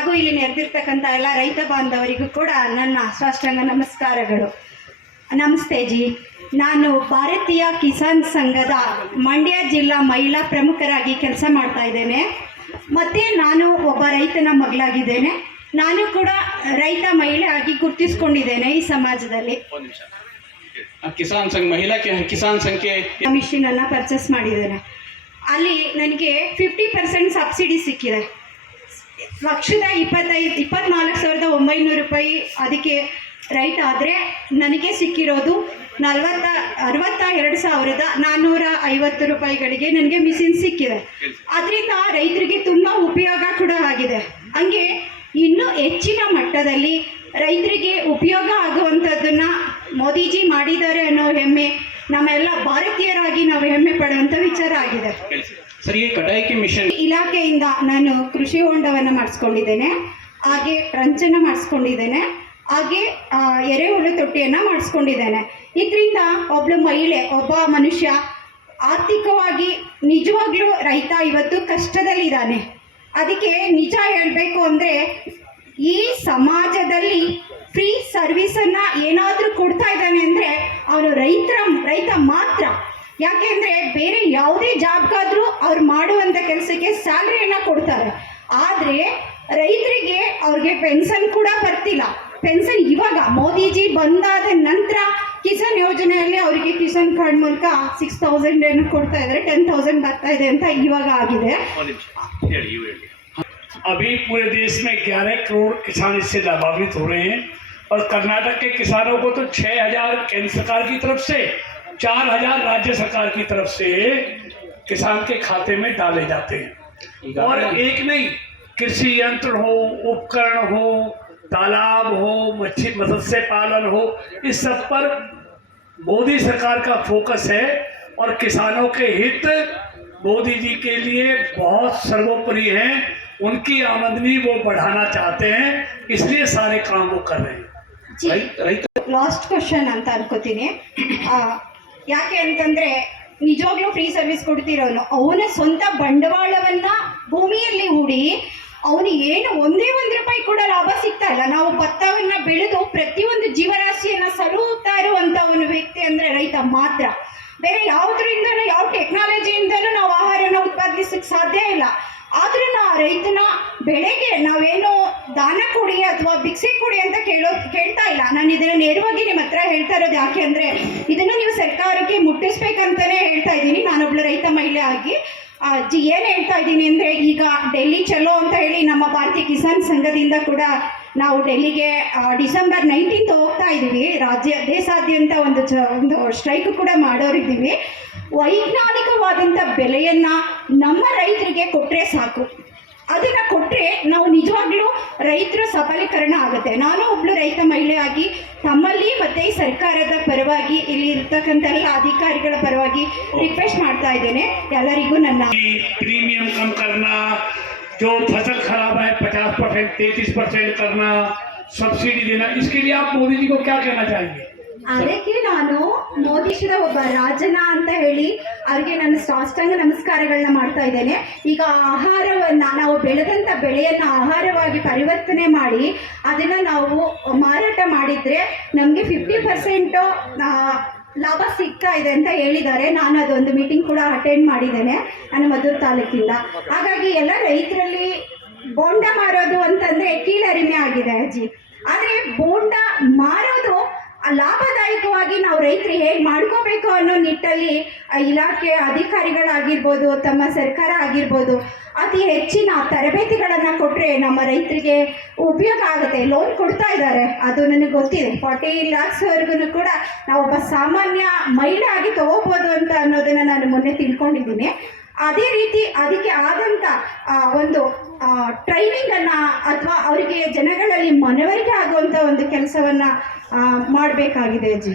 ಹಾಗೂ ಇಲ್ಲಿ ನೆರೆದಿರ್ತಕ್ಕಂಥ ಎಲ್ಲ ರೈತ ಬಾಂಧವರಿಗೂ ಕೂಡ ನನ್ನ ಸಾಷ್ಟಾಂಗ ನಮಸ್ಕಾರಗಳು. ನಮಸ್ತೆ ಜಿ. ನಾನು ಭಾರತೀಯ ಕಿಸಾನ್ ಸಂಘದ ಮಂಡ್ಯ ಜಿಲ್ಲಾ ಮಹಿಳಾ ಪ್ರಮುಖರಾಗಿ ಕೆಲಸ ಮಾಡ್ತಾ ಇದ್ದೇನೆ. ಮತ್ತು ನಾನು ಒಬ್ಬ ರೈತನ ಮಗಳಾಗಿದ್ದೇನೆ. ನಾನು ಕೂಡ ರೈತ ಮಹಿಳೆ ಆಗಿ ಗುರುತಿಸ್ಕೊಂಡಿದ್ದೇನೆ ಈ ಸಮಾಜದಲ್ಲಿ. ಕಿಸಾನ್ ಸಂಘ ಮಹಿಳಾ ಕಿಸಾನ್ ಸಂಖ್ಯೆ ಮಿಷಿನನ್ನು ಪರ್ಚೇಸ್ ಮಾಡಿದ್ದೇನೆ. ಅಲ್ಲಿ ನನಗೆ 50% ಸಬ್ಸಿಡಿ ಸಿಕ್ಕಿದೆ. 1,24,900 ರೂಪಾಯಿ ಅದಕ್ಕೆ ರೈಟ್ ಆದರೆ ನನಗೆ ಸಿಕ್ಕಿರೋದು 62,450 ರೂಪಾಯಿಗಳಿಗೆ ನನಗೆ ಮಿಷಿನ್ ಸಿಕ್ಕಿದೆ. ಅದರಿಂದ ರೈತರಿಗೆ ತುಂಬ ಉಪಯೋಗ ಕೂಡ ಆಗಿದೆ. ಹಂಗೆ ಇನ್ನೂ ಹೆಚ್ಚಿನ ಮಟ್ಟದಲ್ಲಿ ರೈತರಿಗೆ ಉಪಯೋಗ ಆಗುವಂಥದ್ದನ್ನು ಮೋದಿಜಿ ಮಾಡಿದ್ದಾರೆ ಅನ್ನೋ ಹೆಮ್ಮೆ ನಮ್ಮೆಲ್ಲ ಭಾರತೀಯರಾಗಿ ನಾವು ಹೆಮ್ಮೆ ಪಡುವಂಥ ವಿಚಾರ ಆಗಿದೆ. ಸರಿ, ಕಟಾಯಿಕೆ ಮಿಷನ್ ಇಲಾಖೆಯಿಂದ ನಾನು ಕೃಷಿ ಹೊಂಡವನ್ನು ಮಾಡಿಸ್ಕೊಂಡಿದ್ದೇನೆ, ಹಾಗೆ ರಂಚನ ಮಾಡಿಸ್ಕೊಂಡಿದ್ದೇನೆ, ಹಾಗೆ ಎರೆಹುಳು ತೊಟ್ಟಿಯನ್ನು ಮಾಡಿಸ್ಕೊಂಡಿದ್ದೇನೆ. ಇದರಿಂದ ಒಬ್ಬಳು ಮಹಿಳೆ, ಒಬ್ಬ ಮನುಷ್ಯ ಆರ್ಥಿಕವಾಗಿ ನಿಜವಾಗ್ಲೂ ರೈತ ಇವತ್ತು ಕಷ್ಟದಲ್ಲಿದ್ದಾನೆ. ಅದಕ್ಕೆ ನಿಜ ಹೇಳಬೇಕು ಅಂದರೆ ಈ ಸಮಾಜದಲ್ಲಿ ಫ್ರೀ ಸರ್ವಿಸನ್ನು ಏನಾದರೂ ಕೊಡ್ತಾ ಇದ್ದಾನೆ ಅಂದರೆ ಅವನು ರೈತ ಮಾತ್ರ. ಯಾಕೆಂದರೆ ಬೇರೆ ಯಾವುದೇ ಜಾಬ್ಗಾದರೂ ಅವ್ರು ಮಾಡುವಂಥ ಕೆಲಸಕ್ಕೆ ಸ್ಯಾಲ್ರಿಯನ್ನು ಕೊಡ್ತಾರೆ. ಆದರೆ ರೈತರಿಗೆ ಅವ್ರಿಗೆ ಪೆನ್ಷನ್ ಕೂಡ ಬರ್ತಿಲ್ಲ. ಪೆನ್ಷನ್ ಇವಾಗ ಮೋದಿಜಿ ಬಂದಾದ ನಂತರ ಕಿಸಾನ್ ಯೋಜನೆಯಲ್ಲಿ ಅವರಿಗೆ ಕಿಸಾನ್ ಕಾರ್ಡ್ ಮೂಲಕ 6,000 ಏನು ಕೊಡ್ತಾ ಇದ್ದಾರೆ, 10,000 ಬರ್ತಾ ಇದೆ ಅಂತ ಇವಾಗ ಆಗಿದೆ. अभी पूरे देश में 11 करोड़ किसान इससे लाभान्वित हो रहे हैं और कर्नाटक के किसानों को तो 6,000 केंद्र सरकार की तरफ से, 4,000 राज्य सरकार की तरफ से किसान के खाते में डाले जाते हैं. और एक नहीं, कृषि यंत्र हो, उपकरण हो, तालाब हो, मत्स्य पालन हो, इस सब पर मोदी सरकार का फोकस है और किसानों के हित मोदी जी के लिए बहुत सर्वोपरि हैं. उनकी आमदनी वो बढ़ाना चाहते हैं, इसलिए सारे काम वो कर रहे हैं. ಲಾಸ್ಟ್ ಕ್ವಶನ್ ಅಂತ ಅನ್ಕೋತೀನಿ. ಯಾಕೆ ಅಂತಂದರೆ ನಿಜವಾಗ್ಲೂ ಫ್ರೀ ಸರ್ವಿಸ್ ಕೊಡ್ತಿರೋನು ಅವನ ಸ್ವಂತ ಬಂಡವಾಳವನ್ನು ಭೂಮಿಯಲ್ಲಿ ಹೂಡಿ ಅವನಿಗೆ ಏನು ಒಂದೇ ರೂಪಾಯಿ ಕೂಡ ಲಾಭ ಸಿಗ್ತಾ ಇಲ್ಲ. ನಾವು ಭತ್ತವನ್ನು ಬೆಳೆದು ಪ್ರತಿಯೊಂದು ಜೀವರಾಶಿಯನ್ನು ಸಲುತ್ತಾ ಇರುವಂಥ ಒಂದು ವ್ಯಕ್ತಿ ಅಂದರೆ ರೈತ ಮಾತ್ರ. ಬೇರೆ ಯಾವುದರಿಂದನೂ ಯಾವ ಟೆಕ್ನಾಲಜಿಯಿಂದನೂ ನಾವು ಆಹಾರನ ಉತ್ಪಾದಿಸಕ್ಕೆ ಸಾಧ್ಯ ಇಲ್ಲ. ಆದ್ರೂ ನಾವು ರೈತನ ಬೆಳೆಗೆ ನಾವೇನು ದಾನ ಕೊಡಿ ಅಥವಾ ಭಿಕ್ಷೆ ಕೊಡಿ ಅಂತ ಕೇಳ್ತಾ ಇಲ್ಲ. ನಾನು ಇದನ್ನು ನೇರವಾಗಿ ನಿಮ್ಮ ಹತ್ರ ಹೇಳ್ತಾ ಇರೋದು ಯಾಕೆ ಅಂದರೆ ಇದನ್ನು ನೀವು ಸರ್ಕಾರಕ್ಕೆ ಮುಟ್ಟಿಸ್ಬೇಕಂತಲೇ ಹೇಳ್ತಾ ಇದ್ದೀನಿ. ನಾನೊಬ್ಳು ರೈತ ಮಹಿಳೆ ಆಗಿ ಏನು ಹೇಳ್ತಾ ಇದ್ದೀನಿ ಅಂದರೆ, ಈಗ ಡೆಲ್ಲಿ ಚಲೋ ಅಂತ ಹೇಳಿ ನಮ್ಮ ಭಾರತೀಯ ಕಿಸಾನ್ ಸಂಘದಿಂದ ಕೂಡ ನಾವು ಡೆಲ್ಲಿಗೆ ಡಿಸೆಂಬರ್ 19 ಹೋಗ್ತಾ ಇದ್ದೀವಿ. ದೇಶಾದ್ಯಂತ ಒಂದು ಸ್ಟ್ರೈಕ್ ಕೂಡ ಮಾಡೋರಿದ್ದೀವಿ. ವೈಜ್ಞಾನಿಕವಾದಂಥ ಬೆಲೆಯನ್ನು ನಮ್ಮ ರೈತರಿಗೆ ಕೊಟ್ಟರೆ ಸಾಕು. ಅದನ್ನು ಕೊಟ್ಟರೆ ನಾವು ನಿಜವಾಗ್ಲೂ ರೈತರ ಸಬಲೀಕರಣ ಆಗುತ್ತೆ. ನಾನು ಒಬ್ಬಳು ರೈತ ಮಹಿಳೆಯಾಗಿ ತಮ್ಮಲ್ಲಿ ಮತ್ತು ಈ ಸರ್ಕಾರದ ಪರವಾಗಿ ಇಲ್ಲಿ ಇರ್ತಕ್ಕಂಥ ಎಲ್ಲ ಅಧಿಕಾರಿಗಳ ಪರವಾಗಿ ರಿಕ್ವೆಸ್ಟ್ ಮಾಡ್ತಾ ಇದ್ದೇನೆ ಎಲ್ಲರಿಗೂ. ನನ್ನ प्रीमियम कम करना, जो फसल खराब है 50%, 33% करना, सब्सिडी देना, इसके लिए आप मोदी जी को क्या कहना चाहेंगे? ಅದಕ್ಕೆ ನಾನು ಮೋದಿಶಿದ ಒಬ್ಬ ರಾಜನ ಅಂತ ಹೇಳಿ ಅವ್ರಿಗೆ ನನ್ನ ಸಾಷ್ಟಾಂಗ ನಮಸ್ಕಾರಗಳನ್ನ ಮಾಡ್ತಾ ಇದ್ದೇನೆ. ಈಗ ಆಹಾರವನ್ನು ನಾವು ಬೆಳೆದಂಥ ಬೆಳೆಯನ್ನು ಆಹಾರವಾಗಿ ಪರಿವರ್ತನೆ ಮಾಡಿ ಅದನ್ನು ನಾವು ಮಾರಾಟ ಮಾಡಿದರೆ ನಮಗೆ 50% ಲಾಭ ಸಿಗ್ತಾ ಇದೆ ಅಂತ ಹೇಳಿದ್ದಾರೆ. ನಾನು ಅದೊಂದು ಮೀಟಿಂಗ್ ಕೂಡ ಅಟೆಂಡ್ ಮಾಡಿದ್ದೇನೆ ನನ್ನ ಮದ್ದೂರು ತಾಲೂಕಿಂದ. ಹಾಗಾಗಿ ಎಲ್ಲ ರೈತರಲ್ಲಿ ಬೋಂಡ ಮಾರೋದು ಅಂತಂದರೆ ಕೀಳರಿಮೆ ಆಗಿದೆ ಅಜ್ಜಿ. ಆದರೆ ಬೋಂಡ ಮಾರೋದು ಲಾಭದಾಯಕವಾಗಿ ನಾವು ರೈತರು ಹೇಗೆ ಮಾಡ್ಕೋಬೇಕು ಅನ್ನೋ ನಿಟ್ಟಲ್ಲಿ ಇಲಾಖೆ ಅಧಿಕಾರಿಗಳಾಗಿರ್ಬೋದು, ತಮ್ಮ ಸರ್ಕಾರ ಆಗಿರ್ಬೋದು, ಅತಿ ಹೆಚ್ಚಿನ ತರಬೇತಿಗಳನ್ನು ಕೊಟ್ಟರೆ ನಮ್ಮ ರೈತರಿಗೆ ಉಪಯೋಗ ಆಗುತ್ತೆ. ಲೋನ್ ಕೊಡ್ತಾ ಇದ್ದಾರೆ, ಅದು ನನಗೆ ಗೊತ್ತಿದೆ. 40 lakhsವರೆಗೂ ಕೂಡ ನಾವು ಒಬ್ಬ ಸಾಮಾನ್ಯ ಮಹಿಳೆ ಆಗಿ ತಗೋಬೋದು ಅಂತ ಅನ್ನೋದನ್ನು ನಾನು ಮೊನ್ನೆ ತಿಳ್ಕೊಂಡಿದ್ದೀನಿ. ಅದೇ ರೀತಿ ಅದಕ್ಕೆ ಆದಂಥ ಒಂದು ಟ್ರೈನಿಂಗನ್ನು ಅಥವಾ ಅವರಿಗೆ ಜನಗಳಲ್ಲಿ ಮನವರಿಕೆ ಆಗುವಂಥ ಒಂದು ಕೆಲಸವನ್ನು ಮಾಡಬೇಕಾಗಿದೆ ಅಜ್ಜಿ.